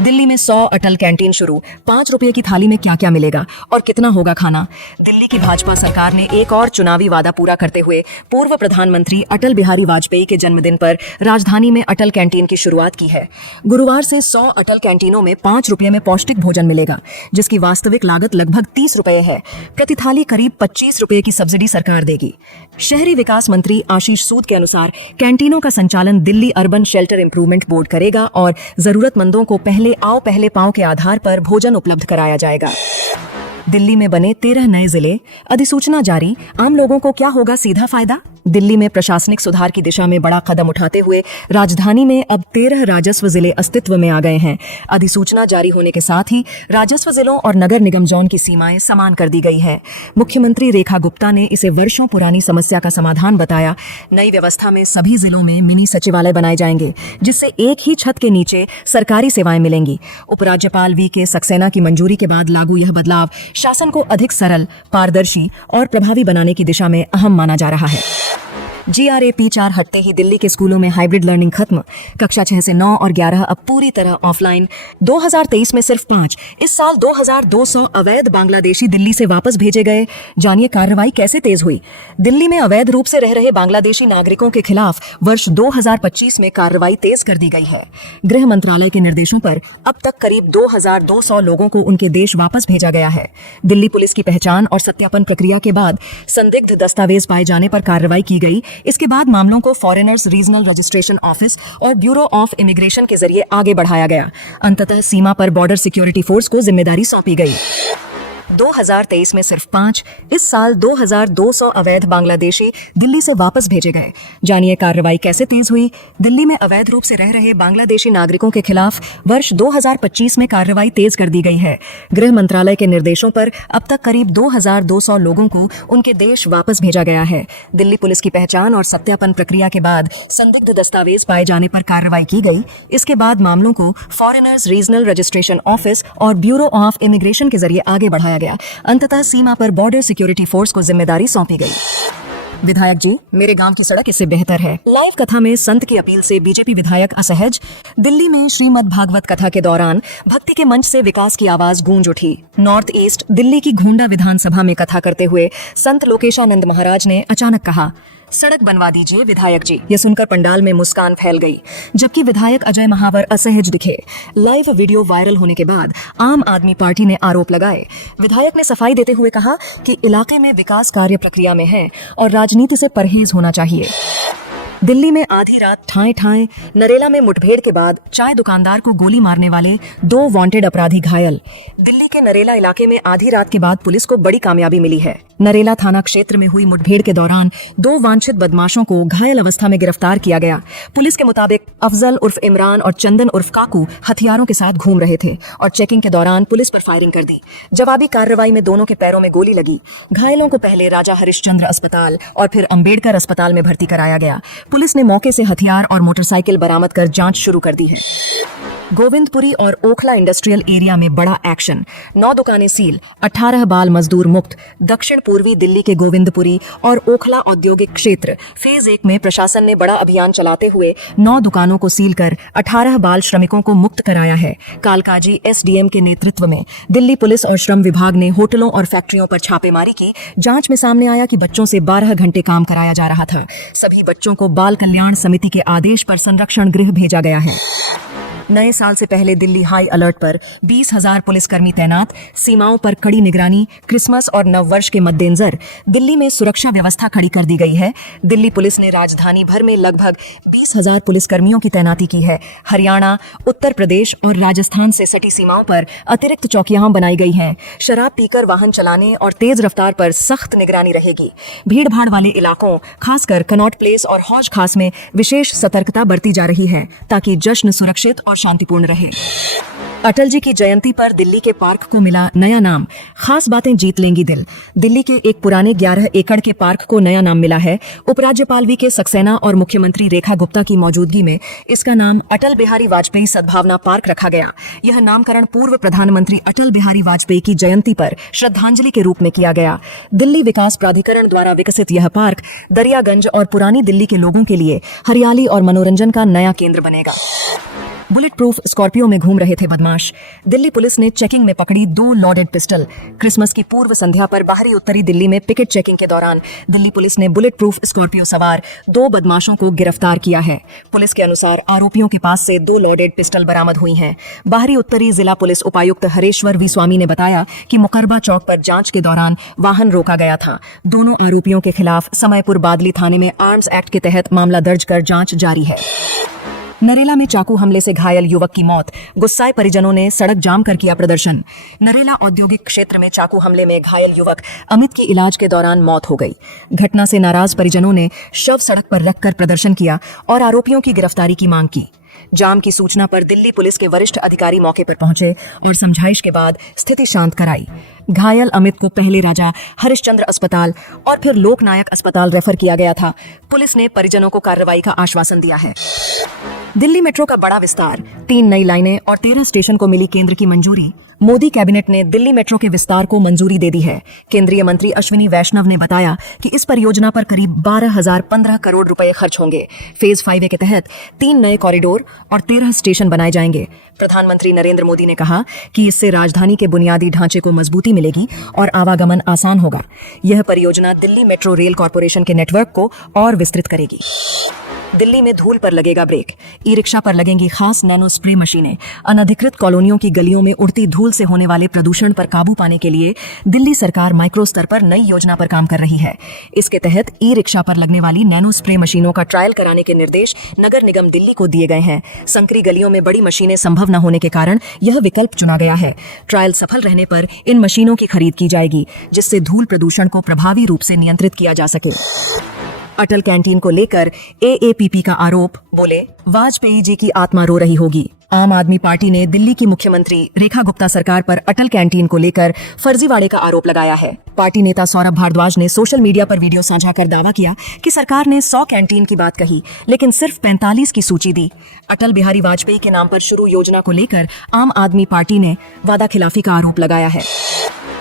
दिल्ली में 100 अटल कैंटीन शुरू। 5 रुपए की थाली में क्या क्या मिलेगा और कितना होगा खाना। दिल्ली की भाजपा सरकार ने एक और चुनावी वादा पूरा करते हुए पूर्व प्रधानमंत्री अटल बिहारी वाजपेयी के जन्मदिन पर राजधानी में अटल कैंटीन की शुरुआत की है। गुरुवार से 100 अटल कैंटीनों में 5 रुपए में पौष्टिक भोजन मिलेगा, जिसकी वास्तविक लागत लगभग 30 रुपए है। प्रति थाली करीब 25 रुपए की सब्सिडी सरकार देगी। शहरी विकास मंत्री आशीष सूद के अनुसार कैंटीनों का संचालन Delhi urban shelter improvement board करेगा और जरूरतमंदों को पहले आओ पहले पाओ के आधार पर भोजन उपलब्ध कराया जाएगा। दिल्ली में बने 13 नए जिले, अधिसूचना जारी। आम लोगों को क्या होगा सीधा फायदा। दिल्ली में प्रशासनिक सुधार की दिशा में बड़ा कदम उठाते हुए राजधानी में अब 13 राजस्व जिले अस्तित्व में आ गए हैं। अधिसूचना जारी होने के साथ ही राजस्व जिलों और नगर निगम जोन की सीमाएं समान कर दी गई है। मुख्यमंत्री रेखा गुप्ता ने इसे वर्षों पुरानी समस्या का समाधान बताया। नई व्यवस्था में सभी जिलों में मिनी सचिवालय बनाए जाएंगे, जिससे एक ही छत के नीचे सरकारी सेवाएं मिलेंगी। उपराज्यपाल वी.के. सक्सेना की मंजूरी के बाद लागू यह बदलाव शासन को अधिक सरल, पारदर्शी और प्रभावी बनाने की दिशा में अहम माना जा रहा है। GRAP 4 हटते ही दिल्ली के स्कूलों में हाइब्रिड लर्निंग खत्म। कक्षा 6 से 9 और 11 अब पूरी तरह ऑफलाइन। 2023 में सिर्फ 5, इस साल 2200 अवैध बांग्लादेशी दिल्ली से वापस भेजे गए। जानिए कार्रवाई कैसे तेज हुई। दिल्ली में अवैध रूप से रह रहे बांग्लादेशी नागरिकों के खिलाफ वर्ष 2025 में कार्रवाई तेज कर दी गई है। गृह मंत्रालय के निर्देशों पर अब तक करीब 2200 लोगों को उनके देश वापस भेजा गया है। दिल्ली पुलिस की पहचान और सत्यापन प्रक्रिया के बाद संदिग्ध दस्तावेज पाए जाने पर कार्रवाई की गई। इसके बाद मामलों को फॉरेनर्स रीजनल रजिस्ट्रेशन ऑफिस और ब्यूरो ऑफ इमिग्रेशन के जरिए आगे बढ़ाया गया। अंततः सीमा पर बॉर्डर सिक्योरिटी फोर्स को जिम्मेदारी सौंपी गई। 2023 में सिर्फ 5, इस साल 2200 अवैध बांग्लादेशी दिल्ली से वापस भेजे गए। जानिए कार्रवाई कैसे तेज हुई। दिल्ली में अवैध रूप से रह रहे बांग्लादेशी नागरिकों के खिलाफ वर्ष 2025 में कार्रवाई तेज कर दी गई है। गृह मंत्रालय के निर्देशों पर अब तक करीब 2200 लोगों को उनके देश वापस भेजा गया है। दिल्ली पुलिस की पहचान और सत्यापन प्रक्रिया के बाद संदिग्ध दस्तावेज पाए जाने पर कार्रवाई की गई। इसके बाद मामलों को फॉरेनर्स रीजनल रजिस्ट्रेशन ऑफिस और ब्यूरो ऑफ इमिग्रेशन के जरिए आगे बढ़ाया गया। अंततः सीमा पर बॉर्डर सिक्योरिटी फोर्स को जिम्मेदारी सौंपी गई। विधायक जी, मेरे गांव की सड़क इससे बेहतर है। लाइव कथा में संत की अपील से बीजेपी विधायक असहज। दिल्ली में श्रीमद् भागवत कथा के दौरान भक्ति के मंच से विकास की आवाज गूंज उठी। नॉर्थ ईस्ट दिल्ली की घोंडा विधानसभा में कथा करते हुए संत लोकेशानंद महाराज ने अचानक कहा, सड़क बनवा दीजिए विधायक जी। यह सुनकर पंडाल में मुस्कान फैल गई, जबकि विधायक अजय महावर असहज दिखे। लाइव वीडियो वायरल होने के बाद आम आदमी पार्टी ने आरोप लगाए। विधायक ने सफाई देते हुए कहा कि इलाके में विकास कार्य प्रक्रिया में है और राजनीति से परहेज होना चाहिए। दिल्ली में आधी रात ठाए ठाए नरेला में मुठभेड़ के बाद चाय दुकानदार को गोली मारने वाले 2 वांटेड अपराधी घायल। दिल्ली के नरेला इलाके में आधी रात के बाद पुलिस को बड़ी कामयाबी मिली है। नरेला थाना क्षेत्र में हुई मुठभेड़ के दौरान 2 वांछित बदमाशों को घायल अवस्था में गिरफ्तार किया गया। पुलिस के मुताबिक अफजल उर्फ इमरान और चंदन उर्फ काकू हथियारों के साथ घूम रहे थे और चेकिंग के दौरान पुलिस पर फायरिंग कर दी। जवाबी कार्रवाई में दोनों के पैरों में गोली लगी। घायलों को पहले राजा हरिश्चंद्र अस्पताल और फिर अंबेडकर अस्पताल में भर्ती कराया गया। पुलिस ने मौके से हथियार और मोटरसाइकिल बरामद कर जांच शुरू कर दी है। गोविंदपुरी और ओखला इंडस्ट्रियल एरिया में बड़ा एक्शन। 9 दुकानें सील, 18 बाल मजदूर मुक्त। दक्षिण पूर्वी दिल्ली के गोविंदपुरी और ओखला औद्योगिक क्षेत्र फेज 1 में प्रशासन ने बड़ा अभियान चलाते हुए 9 दुकानों को सील कर 18 बाल श्रमिकों को मुक्त कराया है। कालकाजी SDM के नेतृत्व में दिल्ली पुलिस और श्रम विभाग ने होटलों और फैक्ट्रियों पर छापेमारी की। जांच में सामने आया कि बच्चों से 12 घंटे काम कराया जा रहा था। सभी बच्चों को बाल कल्याण समिति के आदेश पर संरक्षण गृह भेजा गया है। नए साल से पहले दिल्ली हाई अलर्ट पर 20,000 पुलिसकर्मी तैनात। सीमाओं पर कड़ी निगरानी। क्रिसमस और नववर्ष के मद्देनजर दिल्ली में सुरक्षा व्यवस्था खड़ी कर दी गई है। दिल्ली पुलिस ने राजधानी भर में लगभग 20,000 पुलिसकर्मियों की तैनाती की है। हरियाणा, उत्तर प्रदेश और राजस्थान से सटी सीमाओं पर अतिरिक्त चौकियां बनाई गई हैं। शराब पीकर वाहन चलाने और तेज रफ्तार पर सख्त निगरानी रहेगी। भीड़ भाड़ वाले इलाकों, खासकर कनॉट प्लेस और हौज खास में विशेष सतर्कता बरती जा रही है, ताकि जश्न सुरक्षित और शांतिपूर्ण रहे। अटल जी की जयंती पर दिल्ली के पार्क को मिला नया नाम। खास बातें जीत लेंगी दिल। दिल्ली के एक पुराने 11 एकड़ के पार्क को नया नाम मिला है। उपराज्यपाल वी.के. सक्सेना और मुख्यमंत्री रेखा गुप्ता की मौजूदगी में इसका नाम अटल बिहारी वाजपेयी सद्भावना पार्क रखा गया। यह नामकरण पूर्व प्रधानमंत्री अटल बिहारी वाजपेयी की जयंती पर श्रद्धांजलि के रूप में किया गया। दिल्ली विकास प्राधिकरण द्वारा विकसित यह पार्क दरियागंज और पुरानी दिल्ली के लोगों के लिए हरियाली और मनोरंजन का नया केंद्र बनेगा। बुलेट प्रूफ स्कॉर्पियो में घूम रहे थे बदमाश। दिल्ली पुलिस ने चेकिंग में पकड़ी 2 लोडेड पिस्टल। क्रिसमस की पूर्व संध्या पर बाहरी उत्तरी दिल्ली में पिकेट चेकिंग के दौरान दिल्ली पुलिस ने बुलेट प्रूफ स्कॉर्पियो सवार 2 बदमाशों को गिरफ्तार किया है। पुलिस के अनुसार आरोपियों के पास से 2 लोडेड पिस्टल बरामद हुई हैं। बाहरी उत्तरी जिला पुलिस उपायुक्त हरेश्वर वी स्वामी ने बताया कि मुकरबा चौक पर जांच के दौरान वाहन रोका गया था। दोनों आरोपियों के खिलाफ समयपुर बादली थाने में आर्म्स एक्ट के तहत मामला दर्ज कर जांच जारी है। नरेला में चाकू हमले से घायल युवक की मौत। गुस्साए परिजनों ने सड़क जाम कर किया प्रदर्शन। नरेला औद्योगिक क्षेत्र में चाकू हमले में घायल युवक अमित की इलाज के दौरान मौत हो गई। घटना से नाराज परिजनों ने शव सड़क पर रखकर प्रदर्शन किया और आरोपियों की गिरफ्तारी की मांग की। जाम की सूचना पर दिल्ली पुलिस के वरिष्ठ अधिकारी मौके पर पहुंचे और समझाइश के बाद स्थिति शांत कराई। घायल अमित को पहले राजा हरिश्चंद्र अस्पताल और फिर लोकनायक अस्पताल रेफर किया गया था। पुलिस ने परिजनों को कार्रवाई का आश्वासन दिया है। दिल्ली मेट्रो का बड़ा विस्तार, 3 नई लाइनें और 13 स्टेशन को मिली केंद्र की मंजूरी। मोदी कैबिनेट ने दिल्ली मेट्रो के विस्तार को मंजूरी दे दी है। केंद्रीय मंत्री अश्विनी वैष्णव ने बताया कि इस परियोजना पर करीब 12,015 करोड़ रुपए खर्च होंगे। फेज 5 के तहत 3 नए कॉरिडोर और 13 स्टेशन बनाए जाएंगे। प्रधानमंत्री नरेंद्र मोदी ने कहा कि इससे राजधानी के बुनियादी ढांचे को मजबूती मिलेगी और आवागमन आसान होगा। यह परियोजना दिल्ली मेट्रो रेल कॉरपोरेशन के नेटवर्क को और विस्तृत करेगी। दिल्ली में धूल पर लगेगा ब्रेक। ई रिक्शा पर लगेंगी खास नैनो स्प्रे मशीनें। अनधिकृत कॉलोनियों की गलियों में उड़ती धूल से होने वाले प्रदूषण पर काबू पाने के लिए दिल्ली सरकार माइक्रो स्तर पर नई योजना पर काम कर रही है। इसके तहत ई रिक्शा पर लगने वाली नैनो स्प्रे मशीनों का ट्रायल कराने के निर्देश नगर निगम दिल्ली को दिए गए हैं। संकरी गलियों में बड़ी मशीनें संभव न होने के कारण यह विकल्प चुना गया है। ट्रायल सफल रहने पर इन मशीनों की खरीद की जाएगी, जिससे धूल प्रदूषण को प्रभावी रूप से नियंत्रित किया जा सके। अटल कैंटीन को लेकर एएपीपी का आरोप, बोले वाजपेयी जी की आत्मा रो रही होगी। आम आदमी पार्टी ने दिल्ली की मुख्यमंत्री रेखा गुप्ता सरकार पर अटल कैंटीन को लेकर फर्जीवाड़े का आरोप लगाया है। पार्टी नेता सौरभ भारद्वाज ने सोशल मीडिया पर वीडियो साझा कर दावा किया कि सरकार ने 100 कैंटीन की बात कही, लेकिन सिर्फ 45 की सूची दी। अटल बिहारी वाजपेयी के नाम पर शुरू योजना को लेकर आम आदमी पार्टी ने वादाखिलाफी का आरोप लगाया है।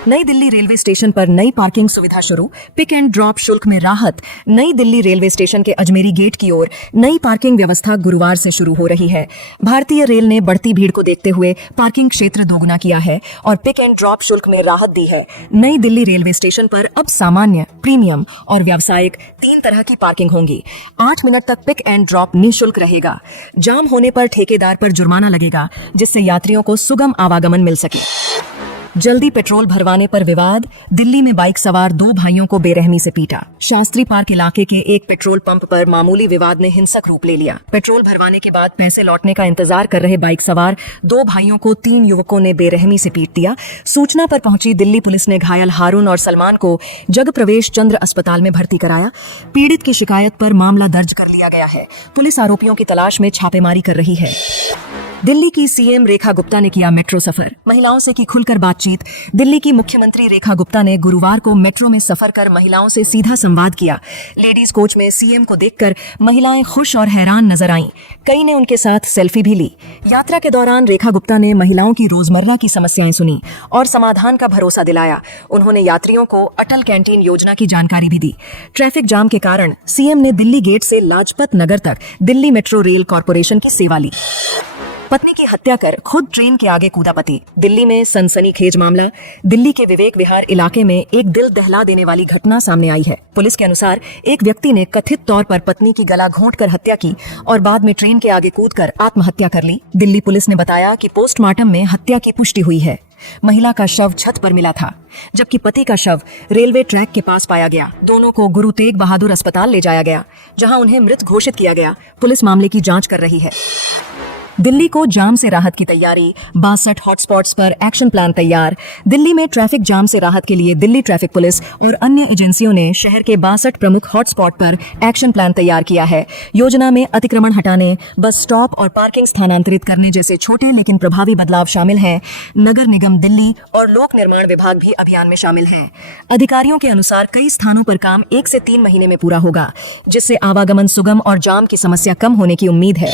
नई दिल्ली रेलवे स्टेशन पर नई पार्किंग सुविधा शुरू, पिक एंड ड्रॉप शुल्क में राहत। नई दिल्ली रेलवे स्टेशन के अजमेरी गेट की ओर नई पार्किंग व्यवस्था गुरुवार से शुरू हो रही है। भारतीय रेल ने बढ़ती भीड़ को देखते हुए पार्किंग क्षेत्र दोगुना किया है और पिक एंड ड्रॉप शुल्क में राहत दी है। नई दिल्ली रेलवे स्टेशन पर अब सामान्य, प्रीमियम और व्यावसायिक 3 तरह की पार्किंग होंगी। 8 मिनट तक पिक एंड ड्रॉप निःशुल्क रहेगा। जाम होने पर ठेकेदार पर जुर्माना लगेगा, जिससे यात्रियों को सुगम आवागमन मिल सके। जल्दी पेट्रोल भरवाने पर विवाद, दिल्ली में बाइक सवार 2 भाइयों को बेरहमी से पीटा। शास्त्री पार्क इलाके के एक पेट्रोल पंप पर मामूली विवाद ने हिंसक रूप ले लिया। पेट्रोल भरवाने के बाद पैसे लौटने का इंतजार कर रहे बाइक सवार 2 भाइयों को 3 युवकों ने बेरहमी से पीट दिया। सूचना पर पहुंची दिल्ली पुलिस ने घायल हारून और सलमान को जगप्रवेश चंद्र अस्पताल में भर्ती कराया। पीड़ित की शिकायत पर मामला दर्ज कर लिया गया है। पुलिस आरोपियों की तलाश में छापेमारी कर रही है। दिल्ली की सीएम रेखा गुप्ता ने किया मेट्रो सफर, महिलाओं से की खुलकर बातचीत। दिल्ली की मुख्यमंत्री रेखा गुप्ता ने गुरुवार को मेट्रो में सफर कर महिलाओं से सीधा संवाद किया। लेडीज कोच में सीएम को देखकर महिलाएं खुश और हैरान नजर आईं। कई ने उनके साथ सेल्फी भी ली। यात्रा के दौरान रेखा गुप्ता ने महिलाओं की रोजमर्रा की समस्याएं सुनी और समाधान का भरोसा दिलाया। उन्होंने यात्रियों को अटल कैंटीन योजना की जानकारी भी दी। ट्रैफिक जाम के कारण सीएम ने दिल्ली गेट से लाजपत नगर तक दिल्ली मेट्रो रेल कॉरपोरेशन की सेवा ली। पत्नी की हत्या कर खुद ट्रेन के आगे कूदा पति। दिल्ली में सनसनीखेज मामला। दिल्ली के विवेक विहार इलाके में एक दिल दहला देने वाली घटना सामने आई है। पुलिस के अनुसार एक व्यक्ति ने कथित तौर पर पत्नी की गला घोंटकर हत्या की और बाद में ट्रेन के आगे कूदकर आत्महत्या कर ली। दिल्ली पुलिस ने बताया कि पोस्टमार्टम में हत्या की पुष्टि हुई है। महिला का शव छत पर मिला था, जबकि पति का शव रेलवे ट्रैक के पास पाया गया। दोनों को गुरु तेग बहादुर अस्पताल ले जाया गया, जहां उन्हें मृत घोषित किया गया। पुलिस मामले की जांच कर रही है। दिल्ली को जाम से राहत की तैयारी, 62 हॉटस्पॉट्स पर एक्शन प्लान तैयार। दिल्ली में ट्रैफिक जाम से राहत के लिए दिल्ली ट्रैफिक पुलिस और अन्य एजेंसियों ने शहर के 62 प्रमुख हॉटस्पॉट पर एक्शन प्लान तैयार किया है। योजना में अतिक्रमण हटाने, बस स्टॉप और पार्किंग स्थानांतरित करने जैसे छोटे लेकिन प्रभावी बदलाव शामिल हैं। नगर निगम दिल्ली और लोक निर्माण विभाग भी अभियान में शामिल हैं। अधिकारियों के अनुसार कई स्थानों पर काम 1 से 3 महीने में पूरा होगा, जिससे आवागमन सुगम और जाम की समस्या कम होने की उम्मीद है।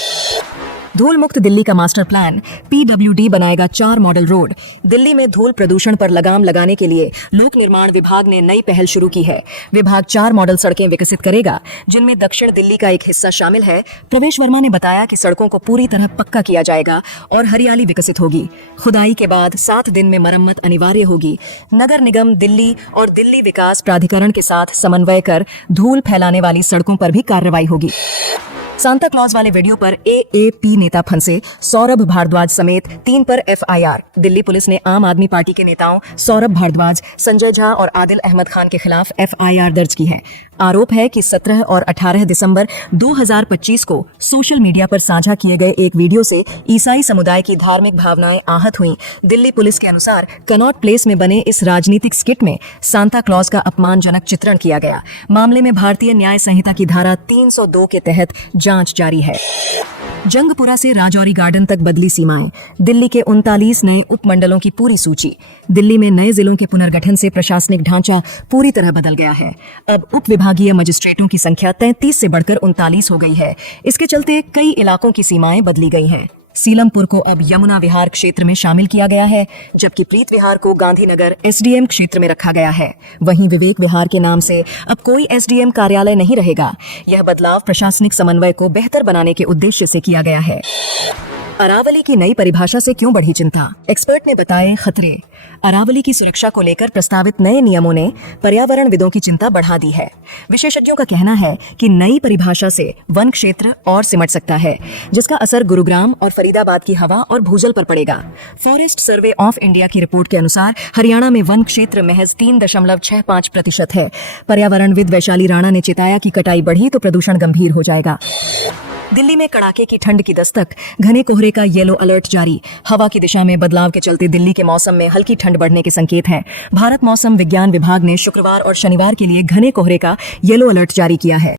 धूल मुक्त दिल्ली का मास्टर प्लान, PWD बनाएगा 4 मॉडल रोड। दिल्ली में धूल प्रदूषण पर लगाम लगाने के लिए लोक निर्माण विभाग ने नई पहल शुरू की है। विभाग 4 मॉडल सड़कें विकसित करेगा, जिनमें दक्षिण दिल्ली का एक हिस्सा शामिल है। प्रवेश वर्मा ने बताया कि सड़कों को पूरी तरह पक्का किया जाएगा और हरियाली विकसित होगी। खुदाई के बाद 7 दिन में मरम्मत अनिवार्य होगी। नगर निगम दिल्ली और दिल्ली विकास प्राधिकरण के साथ समन्वय कर धूल फैलाने वाली सड़कों पर भी कार्रवाई होगी। सांता क्लॉज वाले वीडियो पर AAP नेता फंसे, सौरभ भारद्वाज समेत 3 पर FIR। दिल्ली पुलिस ने आम आदमी पार्टी के नेताओं सौरभ भारद्वाज, संजय झा और आदिल अहमद खान के खिलाफ FIR दर्ज की है। आरोप है कि 17 और 18 दिसंबर 2025 को सोशल मीडिया पर साझा किए गए एक वीडियो से ईसाई समुदाय की धार्मिक भावनाएं आहत हुईं। दिल्ली पुलिस के अनुसार कनॉट प्लेस में बने इस राजनीतिक स्किट में सांता क्लॉज का अपमानजनक चित्रण किया गया। मामले में भारतीय न्याय संहिता की धारा 302 के तहत जांच जारी है। जंगपुरा से राजौरी गार्डन तक बदली सीमाएं, दिल्ली के 39 नए उपमंडलों की पूरी सूची। दिल्ली में नए जिलों के पुनर्गठन से प्रशासनिक ढांचा पूरी तरह बदल गया है। अब उप विभागीय मजिस्ट्रेटों की संख्या 33 से बढ़कर 39 हो गई है। इसके चलते कई इलाकों की सीमाएं बदली गई हैं। सीलमपुर को अब यमुना विहार क्षेत्र में शामिल किया गया है, जबकि प्रीत विहार को गांधीनगर SDM क्षेत्र में रखा गया है। वहीं विवेक विहार के नाम से अब कोई SDM कार्यालय नहीं रहेगा। यह बदलाव प्रशासनिक समन्वय को बेहतर बनाने के उद्देश्य से किया गया है। अरावली की नई परिभाषा से क्यों बढ़ी चिंता, एक्सपर्ट ने बताए खतरे। अरावली की सुरक्षा को लेकर प्रस्तावित नए नियमों ने पर्यावरणविदों की चिंता बढ़ा दी है। विशेषज्ञों का कहना है कि नई परिभाषा से वन क्षेत्र और सिमट सकता है, जिसका असर गुरुग्राम और फरीदाबाद की हवा और भूजल पर पड़ेगा। फॉरेस्ट सर्वे ऑफ इंडिया की रिपोर्ट के अनुसार हरियाणा में वन क्षेत्र महज 3.65% है। पर्यावरणविद वैशाली राणा ने चेताया कि कटाई बढ़ी तो प्रदूषण गंभीर हो जाएगा। दिल्ली में कड़ाके की ठंड की दस्तक, घने कोहरे का येलो अलर्ट जारी। हवा की दिशा में बदलाव के चलते दिल्ली के मौसम में हल्की ठंड बढ़ने के संकेत हैं। भारत मौसम विज्ञान विभाग ने शुक्रवार और शनिवार के लिए घने कोहरे का येलो अलर्ट जारी किया है।